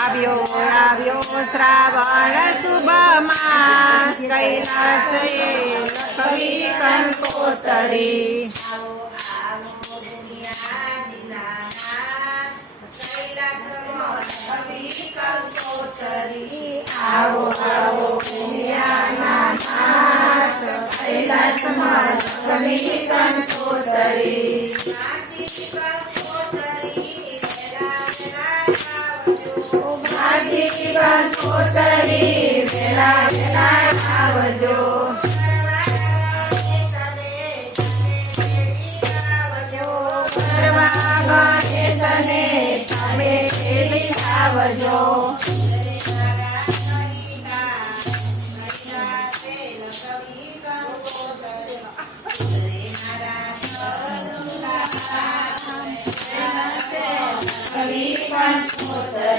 આવ્યો આવ્યો શ્રાવણ શુભ માસ કૈલાસે લખવી કંકોતરી. આવો આવો. માજી કંકોતરી વેલા વેલા આવજો કરવા ગણેશને તમે પેલી આવજો પાર્વતીને મારા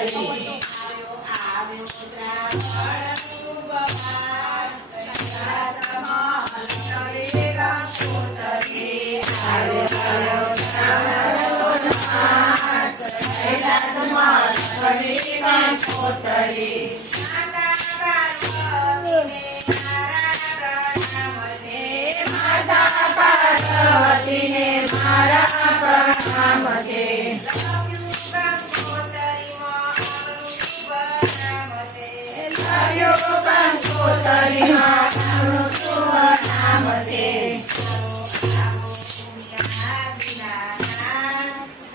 પ્રણામ છે લયો કંકોતરીમાં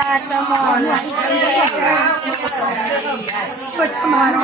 કોતરી તમારો